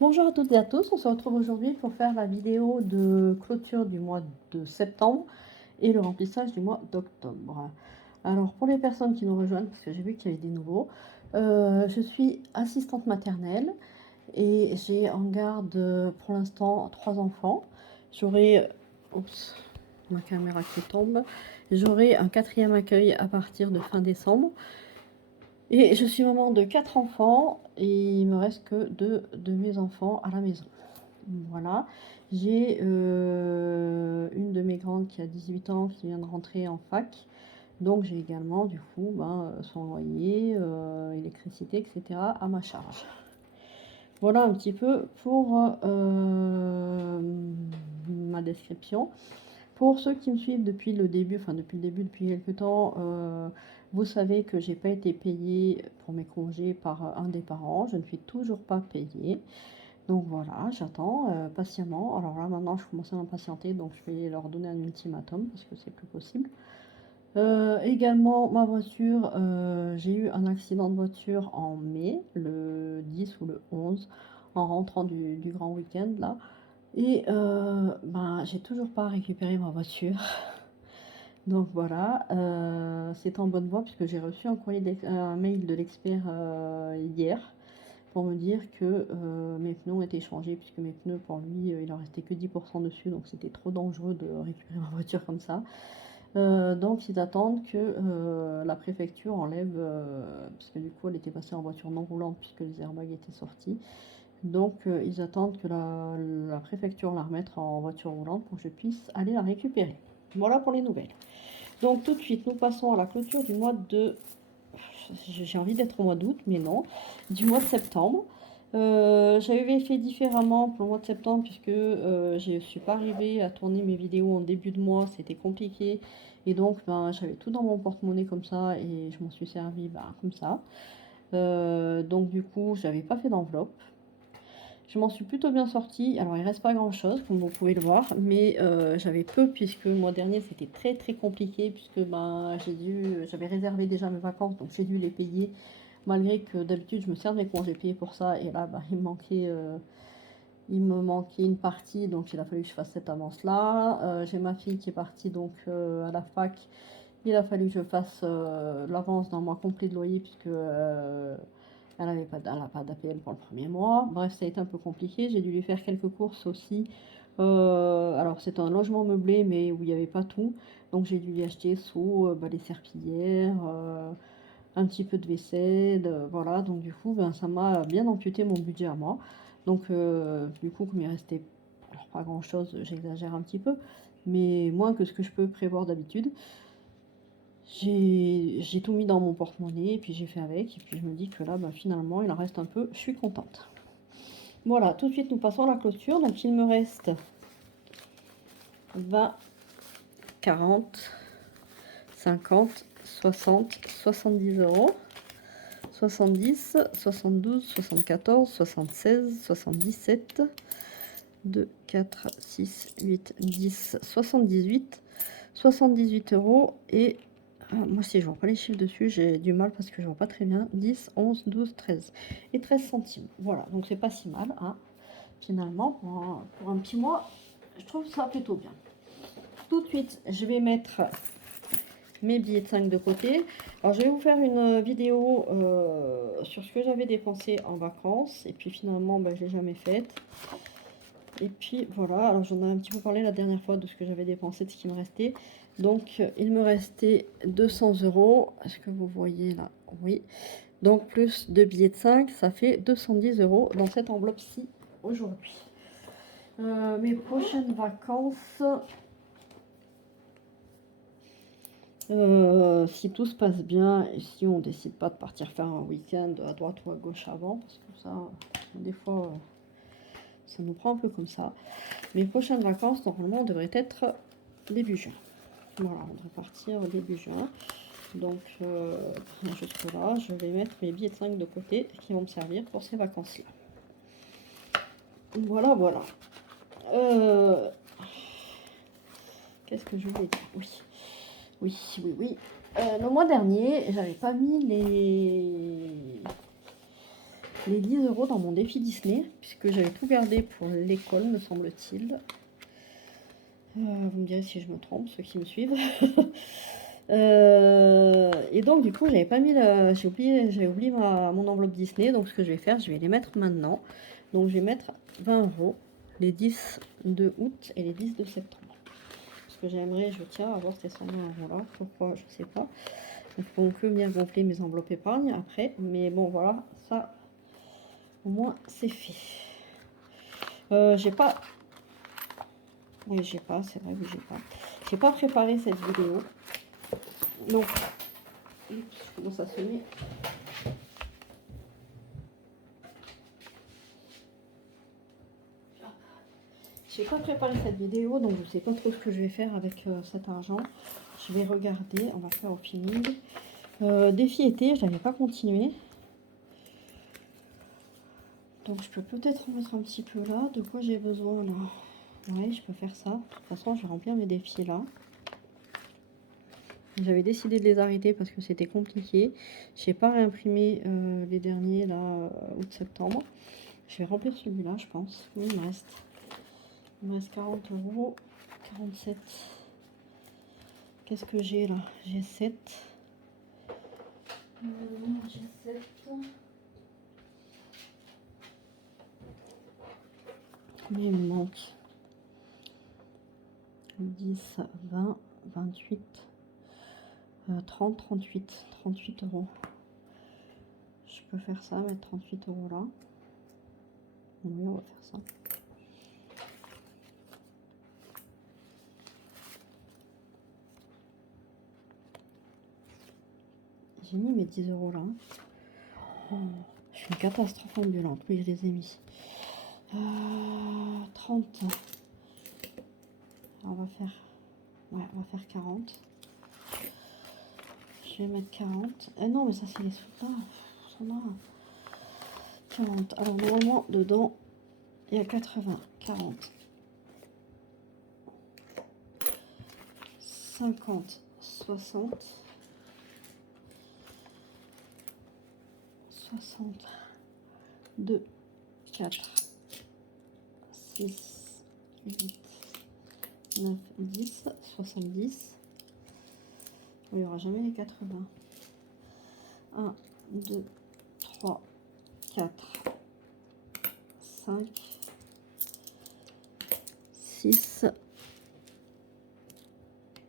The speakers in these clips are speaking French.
Bonjour à toutes et à tous, on se retrouve aujourd'hui pour faire la vidéo de clôture du mois de septembre et le remplissage du mois d'octobre. Alors pour les personnes qui nous rejoignent, parce que j'ai vu qu'il y avait des nouveaux, je suis assistante maternelle et j'ai en garde pour l'instant 3 enfants. J'aurai, oups, ma caméra qui tombe, j'aurai un 4e accueil à partir de fin décembre. Et je suis maman de 4 enfants et il me reste que 2 de mes enfants à la maison. Voilà, j'ai une de mes grandes qui a 18 ans qui vient de rentrer en fac. Donc j'ai également du coup son loyer, électricité, etc. à ma charge. Voilà un petit peu pour ma description. Pour ceux qui me suivent depuis le début, depuis quelques temps, vous savez que j'ai pas été payée pour mes congés par un des parents. Je ne suis toujours pas payée. Donc voilà, j'attends patiemment. Alors là maintenant je commence à m'impatienter, donc je vais leur donner un ultimatum parce que c'est plus possible. Également ma voiture, j'ai eu un accident de voiture en mai, le 10 ou le 11, en rentrant du grand week-end là. Et j'ai toujours pas récupéré ma voiture. Donc voilà, c'est en bonne voie puisque j'ai reçu un mail de l'expert hier pour me dire que mes pneus ont été changés puisque mes pneus pour lui il en restait que 10% dessus, donc c'était trop dangereux de récupérer ma voiture comme ça. Donc ils attendent que la préfecture enlève, parce que du coup elle était passée en voiture non roulante puisque les airbags étaient sortis. Donc ils attendent que la préfecture la remette en voiture roulante pour que je puisse aller la récupérer. Voilà pour les nouvelles. Donc tout de suite, nous passons à la clôture du mois de... J'ai envie d'être au mois d'août, mais non. Du mois de septembre. J'avais fait différemment pour le mois de septembre puisque je ne suis pas arrivée à tourner mes vidéos en début de mois. C'était compliqué. Et donc, j'avais tout dans mon porte-monnaie comme ça et je m'en suis servi comme ça. Donc du coup, j'avais pas fait d'enveloppe. Je m'en suis plutôt bien sortie. Alors, il reste pas grand-chose, comme vous pouvez le voir, mais j'avais peu puisque le mois dernier, c'était très très compliqué puisque j'avais réservé déjà mes vacances, donc j'ai dû les payer malgré que d'habitude, je me sers de mes congés payés pour ça. Et là, il me manquait une partie, donc il a fallu que je fasse cette avance-là. J'ai ma fille qui est partie donc à la fac. Il a fallu que je fasse l'avance d'un mois complet de loyer puisque elle n'a pas d'APL pour le premier mois. Bref, ça a été un peu compliqué. J'ai dû lui faire quelques courses aussi. Alors, c'est un logement meublé, mais où il n'y avait pas tout. Donc, j'ai dû lui acheter seaux, les serpillères, un petit peu de vaisselle. Voilà, donc du coup, ça m'a bien amputé mon budget à moi. Donc, du coup, comme il restait alors, pas grand-chose, j'exagère un petit peu, mais moins que ce que je peux prévoir d'habitude. J'ai tout mis dans mon porte-monnaie et puis j'ai fait avec. Et puis je me dis que là, finalement, il en reste un peu. Je suis contente. Voilà, tout de suite, nous passons à la clôture. Donc, il me reste 20, 40, 50, 60, 70 euros. 70, 72, 74, 76, 77, 2, 4, 6, 8, 10, 78, 78 euros et moi si je vois pas les chiffres dessus j'ai du mal parce que je vois pas très bien. 10, 11, 12, 13 et 13 centimes. Voilà, donc c'est pas si mal hein. Finalement pour un petit mois je trouve ça plutôt bien. Tout de suite je vais mettre mes billets de 5 de côté. Alors je vais vous faire une vidéo sur ce que j'avais dépensé en vacances et puis finalement je l'ai jamais faite. Et puis voilà, alors j'en ai un petit peu parlé la dernière fois de ce que j'avais dépensé, de ce qui me restait. Donc il me restait 200 euros. Est-ce que vous voyez là? Oui. Donc plus 2 billets de 5, ça fait 210 euros dans cette enveloppe-ci aujourd'hui. Mes prochaines vacances, si tout se passe bien et si on décide pas de partir faire un week-end à droite ou à gauche avant, parce que ça, des fois, ça nous prend un peu comme ça. Mes prochaines vacances, normalement, devraient être début juin. Voilà, on devrait partir au début juin. Donc, jusque là, je vais mettre mes billets de 5 de côté qui vont me servir pour ces vacances-là. Voilà, voilà. Qu'est-ce que je voulais dire? Oui. Le mois dernier, j'avais pas mis les 10 € dans mon défi Disney, puisque j'avais tout gardé pour l'école, me semble-t-il. Vous me direz si je me trompe, ceux qui me suivent. Et donc du coup j'avais pas mis j'avais oublié mon enveloppe Disney, donc ce que je vais faire, je vais les mettre maintenant. Donc je vais mettre 20 €, les 10 de août et les 10 de septembre. Parce que je tiens à avoir ces 120 € là, pourquoi je sais pas. Donc on peut venir gonfler mes enveloppes épargne après, mais bon voilà, ça au moins c'est fait. J'ai pas, oui j'ai pas, c'est vrai que j'ai pas préparé cette vidéo. Donc, je commence à sonner. J'ai pas préparé cette vidéo, donc je sais pas trop ce que je vais faire avec cet argent. Je vais regarder, on va faire au feeling. Défi été, je n'avais pas continué. Donc je peux peut-être en mettre un petit peu là. De quoi j'ai besoin là? Ouais, je peux faire ça. De toute façon, je vais remplir mes défis là. J'avais décidé de les arrêter parce que c'était compliqué. Je n'ai pas réimprimé les derniers là, août-septembre. Je vais remplir celui-là, je pense. Oui, il me reste 40 €. 47. Qu'est-ce que j'ai là? J'ai 7. J'ai 7. Combien il me manque? 10, 20, 28, 30, 38. 38 €. Je peux faire ça, mettre 38 € là. Oui, on va faire ça. J'ai mis mes 10 € là. Oh, je suis une catastrophe ambulante. Oui, je les ai mis. 30. Alors, on va faire 40. Je vais mettre 40. Non, mais ça, c'est les soldats. 40. Alors, normalement, dedans, il y a 80. 40. 50. 60. 62. 4. 6. 8. 9. 10. 70. Il n'y aura jamais les 80. 1, 2, 3, 4, 5, 6,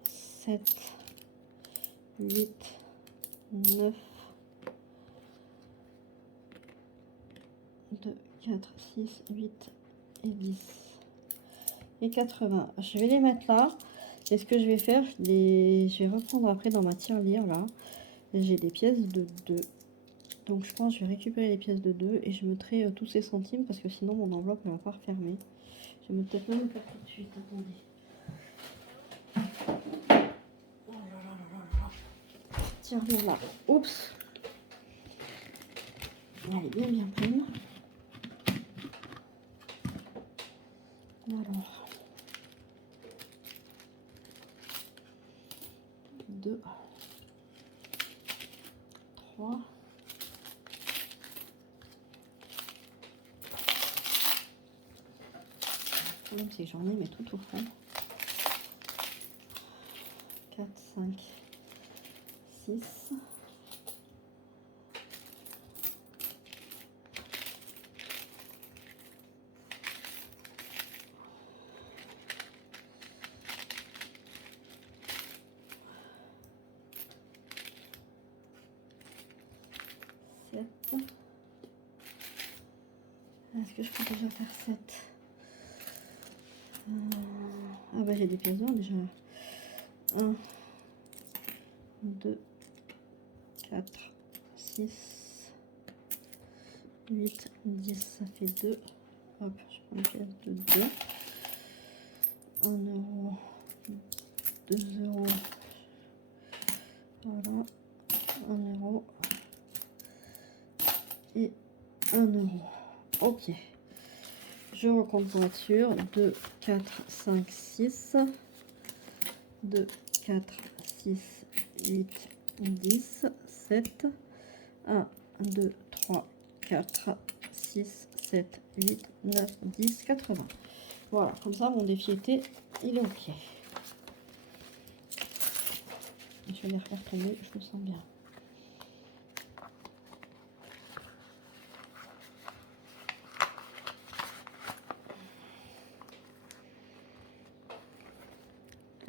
7, 8, 9, 2, 4, 6, 8 et 10. Et 80. Je vais les mettre là. Et ce que je vais faire, je vais reprendre après dans ma tirelire là. J'ai des pièces de 2. Donc je pense que je vais récupérer les pièces de 2 et je mettrai tous ces centimes parce que sinon mon enveloppe ne va pas refermer. Je vais peut-être même le faire tout de suite. Attendez. Oh là là là là là. Tirelire là. Oups. Elle est bien pleine. Alors. 2. 3. Le problème c'est que j'en ai mais tout au fond. 4, 5, 6. 7. Est-ce que je peux déjà faire 7? Ah bah j'ai des pièces d'or déjà. 1, 2, 4, 6, 8, 10, ça fait 2. Hop, je prends une pièce de 2. 1 €, 2 €. Voilà, 1 € et 1 €. Ok. Je recompte pour être sûr. 2, 4, 5, 6. 2, 4, 6, 8, 10, 7. 1, 2, 3, 4, 6, 7, 8, 9, 10, 80. Voilà, comme ça, mon défi était, il est ok. Je vais les refaire tomber, je me sens bien.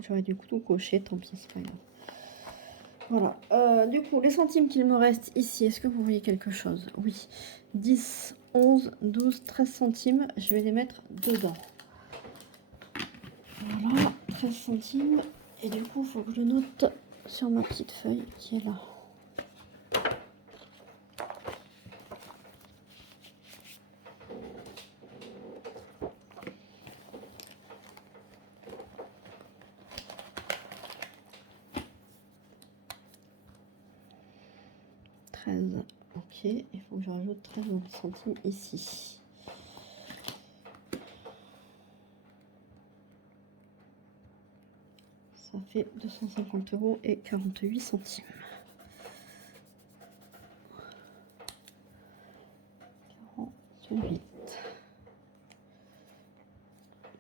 J'aurais du coup tout coché, tant pis, c'est pas grave. Voilà, du coup, les centimes qu'il me reste ici, est-ce que vous voyez quelque chose? Oui, 10, 11, 12, 13 centimes, je vais les mettre dedans. Voilà, 13 centimes, et du coup, il faut que je note sur ma petite feuille qui est là. Ok, il faut que je rajoute 13 centimes ici. Ça fait 250 € et 48 centimes. 48.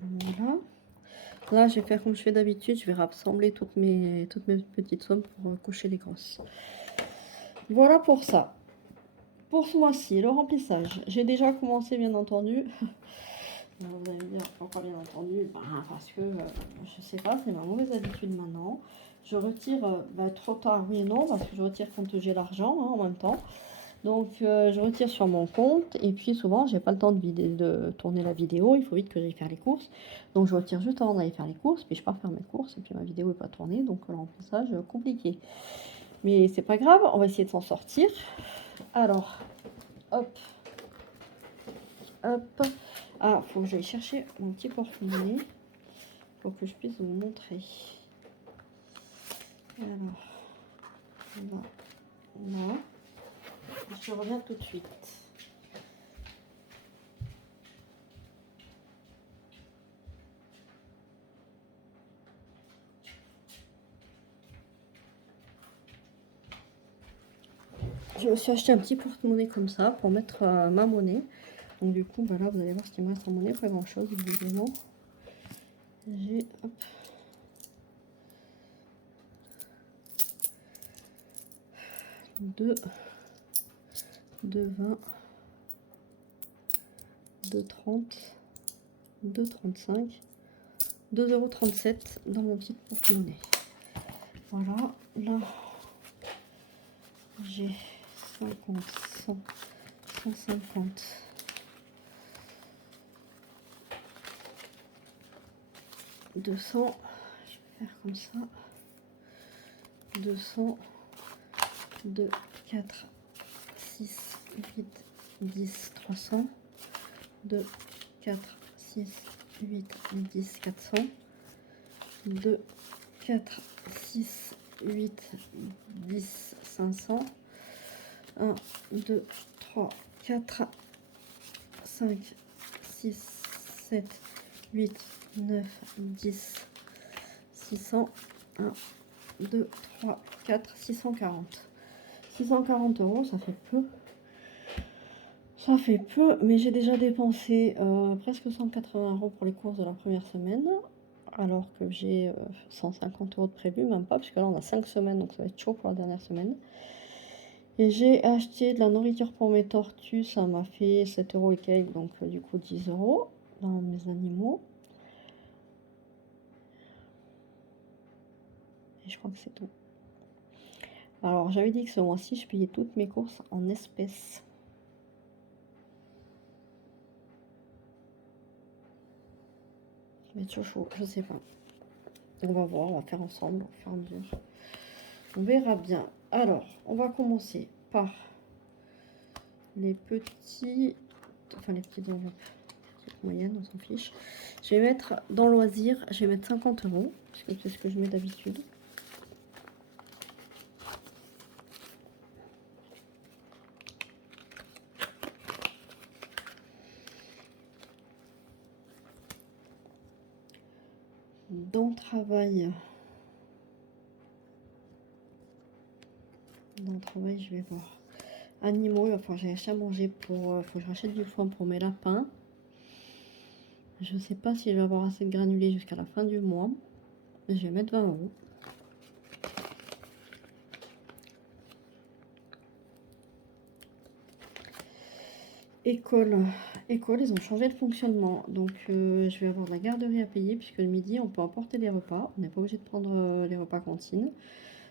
Voilà. Là, je vais faire comme je fais d'habitude. Je vais rassembler toutes mes petites sommes pour cocher les grosses. Voilà pour ça. Pour ce mois-ci, le remplissage. J'ai déjà commencé, bien entendu. Vous allez me dire pourquoi, bien entendu, parce que je sais pas, c'est ma mauvaise habitude maintenant. Je retire trop tard, oui et non, parce que je retire quand j'ai l'argent en même temps. Donc je retire sur mon compte et puis souvent j'ai pas le temps de tourner la vidéo, il faut vite que j'aille faire les courses. Donc je retire juste avant d'aller faire les courses, puis je pars faire mes courses et puis ma vidéo est pas tournée, donc le remplissage compliqué. Mais c'est pas grave, on va essayer de s'en sortir. Alors, hop, hop. Ah, faut que j'aille chercher mon petit porte-monnaie pour que je puisse vous montrer. Alors, là. Je reviens tout de suite. J'ai aussi acheté un petit porte-monnaie comme ça pour mettre ma monnaie. Donc du coup, là, vous allez voir ce qui me reste en monnaie, pas grand-chose, évidemment. J'ai, hop, 2, 2,20, 2,30, 2,35, 2,37 € dans mon petit porte-monnaie. Voilà, là, j'ai 50, 100, 150, 200, je vais faire comme ça, 200, 2, 4, 6, 8, 10, 300, 2, 4, 6, 8, 10, 400, 2, 4, 6, 8, 10, 500, 1, 2, 3, 4, 5, 6, 7, 8, 9, 10, 600, 1, 2, 3, 4, 640. 640 €, ça fait peu. Ça fait peu, mais j'ai déjà dépensé presque 180 € pour les courses de la première semaine, alors que j'ai 150 € de prévu, même pas, puisque là on a 5 semaines, donc ça va être chaud pour la dernière semaine. Et j'ai acheté de la nourriture pour mes tortues, ça m'a fait 7 € et quelques, donc du coup 10 € dans mes animaux. Et je crois que c'est tout. Alors j'avais dit que ce mois-ci, je payais toutes mes courses en espèces. Ça va être chaud, je sais pas. On va voir, on va faire ensemble au fur et à mesure. On verra bien. Alors, on va commencer par les petits, les petites enveloppes, petites moyennes, on s'en fiche. Je vais mettre dans loisirs, je vais mettre 50 €, parce que c'est ce que je mets d'habitude. Dans travail, je vais voir. animaux. Il va falloir que j'aille acheter à manger pour... faut que je rachète du foin pour mes lapins. Je sais pas si je vais avoir assez de granulés jusqu'à la fin du mois. Je vais mettre 20 euros. École, ils ont changé le fonctionnement. Donc je vais avoir de la garderie à payer puisque le midi on peut emporter les repas. On n'est pas obligé de prendre les repas cantine.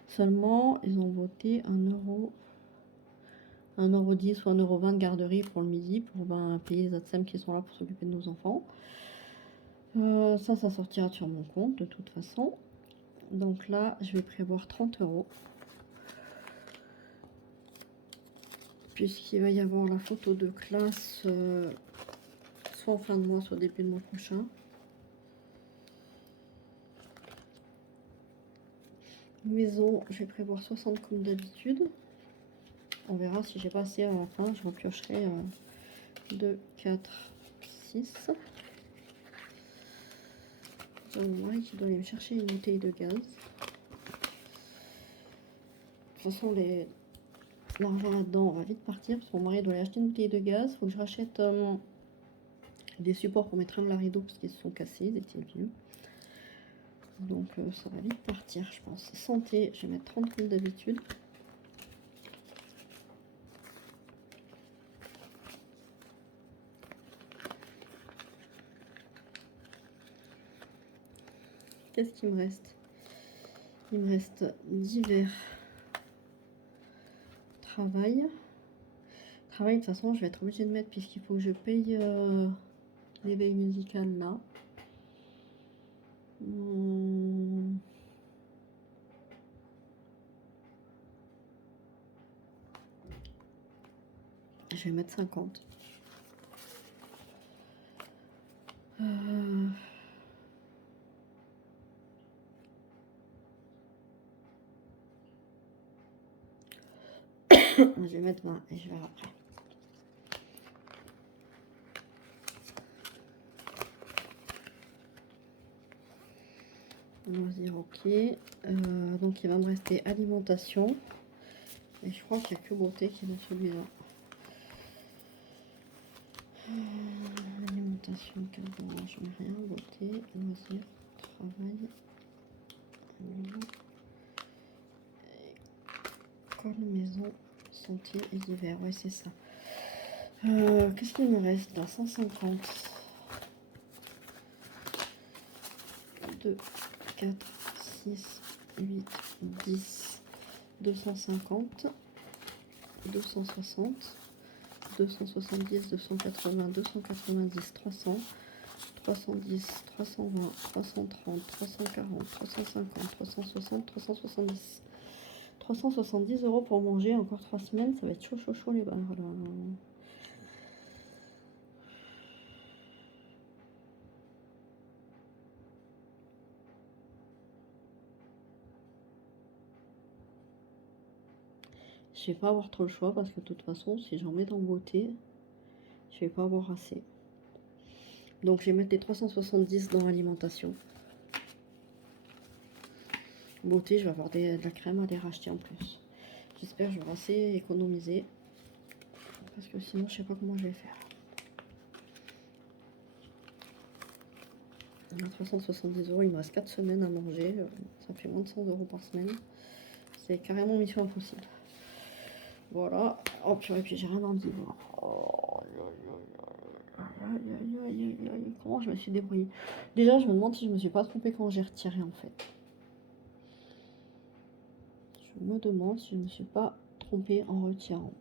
Seulement ils ont voté 1,10 € ou 1,20 € de garderie pour le midi pour payer les ATSEM qui sont là pour s'occuper de nos enfants. Ça sortira sur mon compte de toute façon. Donc là je vais prévoir 30 euros. Puisqu'il va y avoir la photo de classe soit en fin de mois, soit début de mois prochain. Maison, je vais prévoir 60 comme d'habitude. On verra si j'ai pas assez à la fin, je repiocherai 2, 4, 6. J'ai mon mari qui doit aller me chercher une bouteille de gaz. De toute façon, l'argent là-dedans va vite partir parce que mon mari doit aller acheter une bouteille de gaz. Il faut que je rachète des supports pour mes tringles à rideaux parce qu'ils se sont cassés, ils étaient vieux. Donc ça va vite partir, je pense. Santé, je vais mettre 30 comme d'habitude. Qu'est-ce qu'il me reste? Il me reste divers. Travail. Travail, de toute façon, je vais être obligée de mettre puisqu'il faut que je paye l'éveil musical là. Je vais mettre 50. Je vais mettre 20 et je verrai après. Loisir, ok. Donc il va me rester alimentation. Et je crois qu'il n'y a que beauté qui est dans celui-là. Alimentation, carburant, je mets rien. Beauté, loisir, travail. École, maison, santé et divers. Ouais, c'est ça. Qu'est-ce qu'il me reste là? 150. 2, 4, 6, 8, 10, 250, 260, 270, 280, 290, 300, 310, 320, 330, 340, 350, 360, 370. 370 € pour manger encore 3 semaines, ça va être chaud les barres là. Je vais pas avoir trop le choix parce que de toute façon, si j'en mets dans beauté, je vais pas avoir assez. Donc je vais mettre les 370 dans l'alimentation. Beauté, je vais avoir de la crème à les racheter en plus. J'espère que je vais assez économiser. Parce que sinon, je sais pas comment je vais faire. On a 370 €, il me reste 4 semaines à manger. Ça fait moins de 100 € par semaine. C'est carrément mission impossible. Voilà. Oh purée, puis j'ai rien envie. Oh, comment je me suis débrouillée. Déjà, je me demande si je me suis pas trompée quand j'ai retiré en fait. Je me demande si je me suis pas trompée en retirant.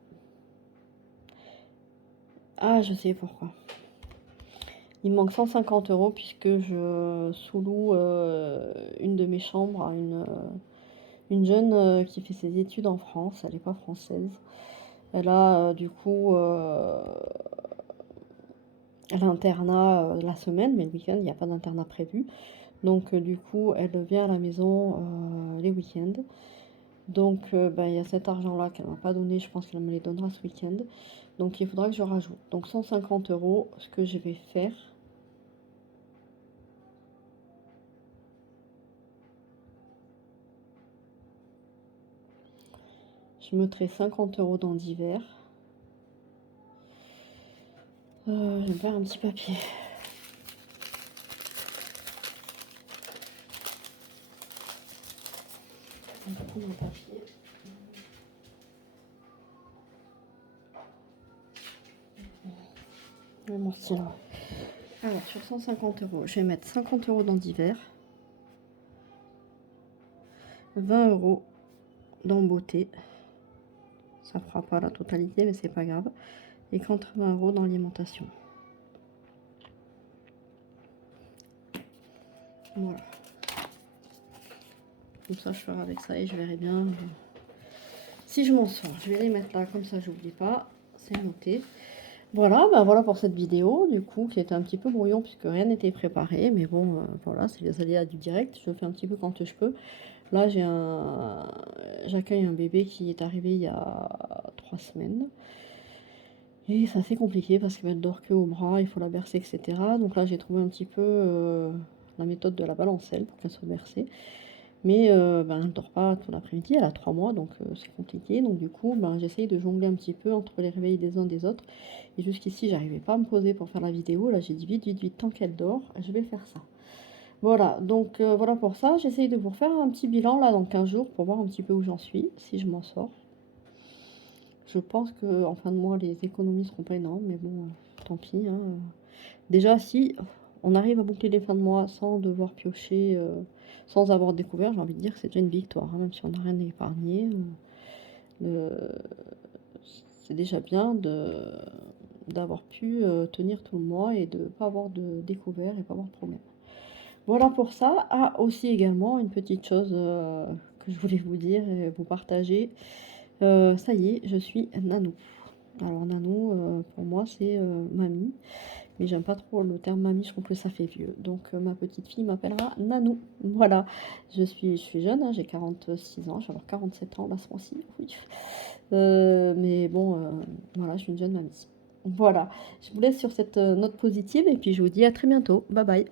Ah, je sais pourquoi. Il me manque 150 € puisque je sous-loue une de mes chambres à une jeune qui fait ses études en France. Elle n'est pas française. Elle a du coup l'internat la semaine, mais le week-end, il n'y a pas d'internat prévu. Donc du coup, elle vient à la maison les week-ends. Donc il y a cet argent-là qu'elle m'a pas donné, je pense qu'elle me les donnera ce week-end. Donc il faudra que je rajoute. Donc 150 €, ce que je vais faire. Je mettrai 50 € dans divers. Je vais me faire un petit papier. On va prendre un papier. Mon stylo. Alors, sur 150 €, je vais mettre 50 € dans divers, 20 € dans beauté. Ça fera pas la totalité, mais c'est pas grave. Et 80 € dans alimentation. Voilà. Comme ça, je ferai avec ça et je verrai bien si je m'en sors. Je vais les mettre là, comme ça, j'oublie pas. C'est noté. Voilà, bah voilà pour cette vidéo, du coup, qui était un petit peu brouillon puisque rien n'était préparé. Mais bon, voilà, c'est les aléas du direct. Je fais un petit peu quand je peux. Là, j'accueille un bébé qui est arrivé il y a 3 semaines. Et c'est assez compliqué parce qu'elle dort que au bras, il faut la bercer, etc. Donc là, j'ai trouvé un petit peu la méthode de la balancelle pour qu'elle soit bercée. Mais ben, elle ne dort pas tout l'après-midi, elle a 3 mois, donc c'est compliqué. Donc du coup, ben, j'essaye de jongler un petit peu entre les réveils des uns des autres. Et jusqu'ici, j'arrivais pas à me poser pour faire la vidéo. Là, j'ai dit vite, vite, vite, tant qu'elle dort, je vais faire ça. Voilà, donc voilà pour ça. J'essaye de vous refaire un petit bilan là dans 15 jours pour voir un petit peu où j'en suis, si je m'en sors. Je pense qu'en fin de mois, les économies seront pas énormes, mais bon, tant pis, hein. Déjà, si on arrive à boucler les fins de mois sans devoir piocher, sans avoir découvert, j'ai envie de dire que c'est déjà une victoire, hein, même si on n'a rien épargné. C'est déjà bien d'avoir pu tenir tout le mois et de ne pas avoir de découvert et pas avoir de problème. Voilà pour ça. Ah, aussi également, une petite chose que je voulais vous dire et vous partager. Ça y est, je suis nanou. Alors nanou, pour moi, c'est mamie. Mais j'aime pas trop le terme mamie, je trouve que ça fait vieux. Donc ma petite fille m'appellera Nanou. Voilà, je suis jeune, hein, j'ai 46 ans, je vais avoir 47 ans là ce mois-ci. Oui. Mais bon, voilà, je suis une jeune mamie. Voilà, je vous laisse sur cette note positive et puis je vous dis à très bientôt. Bye bye.